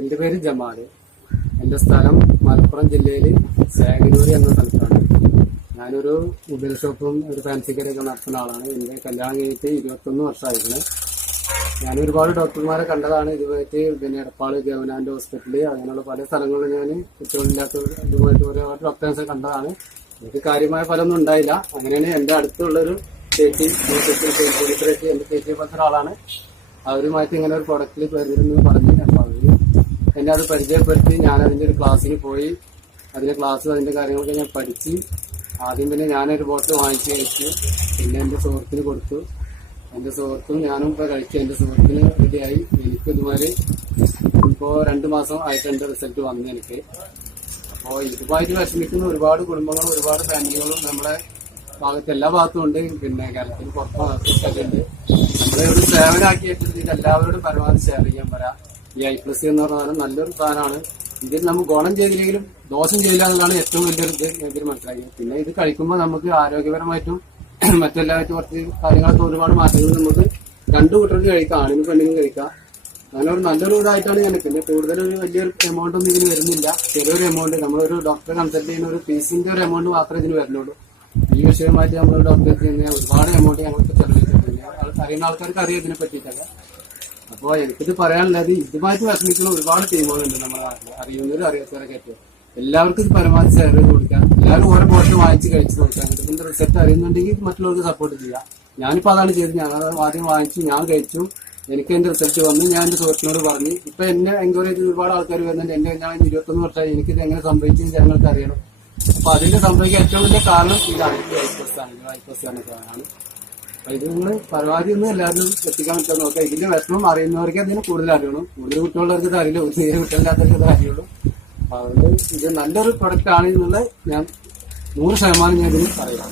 എന്റെ പേര് ജമാല്. എന്റെ സ്ഥലം മലപ്പുറം ജില്ലയിൽ ശേഖനൂർ എന്ന സ്ഥലത്താണ്. ഞാനൊരു മൊബൈൽ ഷോപ്പും ഒരു ഫാൻസി കടയൊക്കെ നടത്തുന്ന ആളാണ്. എന്റെ കല്യാണം കഴിഞ്ഞിട്ട് 21 വർഷമായിരുന്നു. ഞാൻ ഒരുപാട് ഡോക്ടർമാരെ കണ്ടതാണ്. ഇതുമായിട്ട് പിന്നെ എടപ്പാള് ഗവൺമെന്റ് ഹോസ്പിറ്റല് അങ്ങനെയുള്ള പല സ്ഥലങ്ങളിലും ഞാൻ കുട്ടികളില്ലാത്ത ഇതുമായിട്ട് ഒരുപാട് ഡോക്ടേഴ്സ് കണ്ടതാണ്. എനിക്ക് കാര്യമായ ഫലമൊന്നും ഉണ്ടായില്ല. അങ്ങനെയാണ് എന്റെ അടുത്തുള്ളൊരു ചേച്ചി എന്റെ ചേച്ചിയെ പോലത്തെ ഒരാളാണ്. അവരുമായിട്ട് ഇങ്ങനെ ഒരു പ്രൊഡക്റ്റിൽ വരുന്നു പറഞ്ഞ് അപ്പൊ അവര് എന്നെ അത് പരിചയപ്പെടുത്തി. ഞാൻ അതിന്റെ ഒരു ക്ലാസ്സിന് പോയി. അതിന്റെ ക്ലാസ് അതിന്റെ കാര്യങ്ങളൊക്കെ ഞാൻ പഠിച്ച് ആദ്യം പിന്നെ ഞാനൊരു ബോട്ടിൽ വാങ്ങിച്ച് കഴിച്ചു. പിന്നെ എന്റെ സുഹൃത്തിന് കൊടുത്തു. എന്റെ സുഹൃത്തും ഞാനും ഇപ്പൊ കഴിച്ചു. എന്റെ സുഹൃത്തിന് റെഡിയായി. എനിക്ക് ഇതുമാതിരി ഇപ്പോ 2 മാസം ആയിട്ട് എന്റെ റിസൾട്ട് വന്നു എനിക്ക്. അപ്പോ ഇതുമായിട്ട് വിഷമിക്കുന്ന ഒരുപാട് കുടുംബങ്ങളും ഒരുപാട് ഫാമിലികളും നമ്മുടെ ഭാഗത്ത് എല്ലാ ഭാഗത്തും ഉണ്ട്. പിന്നെ കേരളത്തിൽ പുറത്തൊക്കെ ഉണ്ട്. നമ്മളെ ഒരു സേവനമാക്കിയിട്ട് ഇത് എല്ലാവരോടും പരമാവധി ഷെയർ ചെയ്യാൻ പറയാം. ഈ I+ എന്ന് പറഞ്ഞാൽ നല്ലൊരു സാധനമാണ്. ഇതിൽ നമുക്ക് ഗുണം ചെയ്തില്ലെങ്കിലും ദോഷം ചെയ്യില്ല എന്നതാണ് ഏറ്റവും വലിയൊരു ഇത് എനിക്ക് മനസ്സിലാക്കിയത്. പിന്നെ ഇത് കഴിക്കുമ്പോൾ നമുക്ക് ആരോഗ്യപരമായിട്ടും മറ്റെല്ലാമായിട്ടും കുറച്ച് കാര്യങ്ങളൊക്കെ ഒരുപാട് മാറ്റങ്ങൾ നമുക്ക് 2 കൂട്ടർക്ക് കഴിക്കാം. ആണിനും പെണ്ണിനും കഴിക്കാം. അങ്ങനെ ഒരു നല്ലൊരു ഇതായിട്ടാണ് ഞാൻ. പിന്നെ കൂടുതൽ ഒരു വലിയൊരു എമൗണ്ട് ഒന്നും ഇതിന് വരുന്നില്ല. ചെറിയൊരു എമൗണ്ട് നമ്മളൊരു ഡോക്ടറെ കൺസൾട്ട് ചെയ്യുന്ന ഒരു ഫീസിന്റെ ഒരു എമൗണ്ട് മാത്രമേ ഇതിന് വരുന്നുള്ളൂ. ഈ വിഷയമായിട്ട് നമ്മൾ ഡോക്ടറെ ചെയ്യുന്ന ഒരുപാട് എമൗണ്ട് ഞങ്ങൾക്ക് ചെലവഴിച്ചിട്ടുണ്ട്. അറിയുന്ന ആൾക്കാർക്ക് അറിയാം ഇതിനെ പറ്റിയിട്ടൊക്കെ. അപ്പോൾ എനിക്കിത് പറയാനുള്ളത് ഇതുമായിട്ട് വിഷമിക്കുന്ന ഒരുപാട് ടീമുകളുണ്ട് നമ്മുടെ നാട്ടിൽ. അറിയുന്നവരും അറിയാത്തവരൊക്കെ ആയിട്ട് എല്ലാവർക്കും ഇത് പരമാവധി ഷെയർ ചെയ്ത് കൊടുക്കാം. എല്ലാവരും ഓരോ ബോട്ടിൽ വാങ്ങിച്ച് കഴിച്ച് നോക്കാം. ഇതിന്റെ റിസൾട്ട് അറിയുന്നുണ്ടെങ്കിൽ മറ്റുള്ളവർക്ക് സപ്പോർട്ട് ചെയ്യാം. ഞാനിപ്പോൾ അതാണ് ചെയ്തത്. ഞാൻ ആദ്യം വാങ്ങിച്ചു, ഞാൻ കഴിച്ചു. എനിക്ക് എന്റെ റിസൾട്ട് വന്നു. ഞാൻ എന്റെ സുഹൃത്തിനോട് പറഞ്ഞു. ഇപ്പൊ എന്നെ എൻക്വയറി ചെയ്ത് ഒരുപാട് ആൾക്കാർ വരുന്നുണ്ട്. എന്റെ ഞാൻ 21 വർഷമായി. എനിക്കിത് എങ്ങനെ സംഭവിച്ചു ജനങ്ങൾക്ക് അറിയണം. അപ്പൊ അതിന്റെ സംഭവിക്കാൻ ഏറ്റവും വലിയ കാരണം ഇതാണ്. I+ ആണ്. അപ്പൊ ഇത് നിങ്ങൾ പരമാവധി ഒന്നും എല്ലാവരും എത്തിക്കാൻ പറ്റാൻ നോക്കാം. ഇതിന്റെ വിഷമം അറിയുന്നവർക്ക് അതിന് കൂടുതൽ അറിയണം. കൂടുതൽ കുട്ടികളുള്ളവർക്ക് ഇത് അറിയില്ല. തീരെ കുട്ടികളില്ലാത്തവർക്ക് ഇത് അറിയുള്ളൂ. അപ്പൊ അതുകൊണ്ട് ഇത് നല്ലൊരു പ്രൊഡക്റ്റ് ആണ് എന്നുള്ളത് ഞാൻ 100% ഞാൻ ഇതിന് പറയാം.